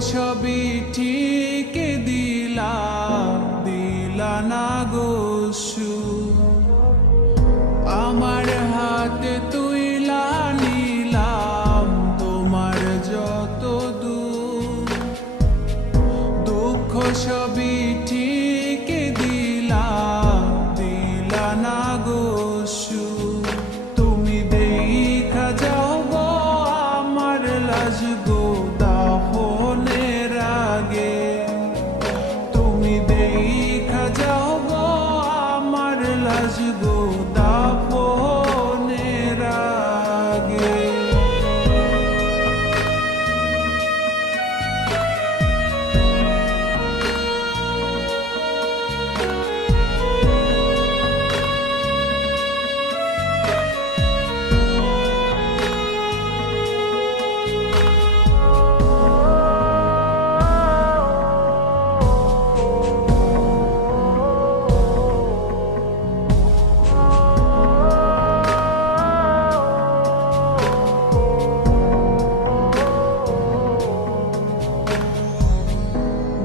সবই ঠিক দিলা না গো সুখ। আমার হাতে তুইলা নিলাম তোমার যত দুঃখ সবই ঠিক দিলা না গো সুখ। তুমি দেখা যাও গো আমার লাজ গো দাফনের আগে, তুমি দেখা যাও গো আমার লাজ গো দাফনের আগে।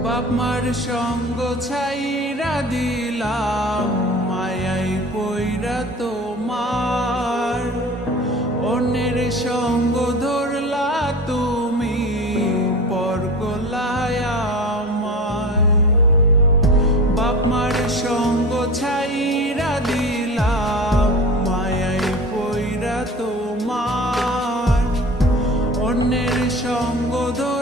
বাপ মার সঙ্গ ছাইরা দিলাম মায়াই পইরা তোমার, অন্যের সঙ্গ ধরলা তুমি পর গলায় আমায়। বাপ মার সঙ্গ ছাইরা দিলাম মায়াই পইরা তোমার, অন্যের সঙ্গ ধর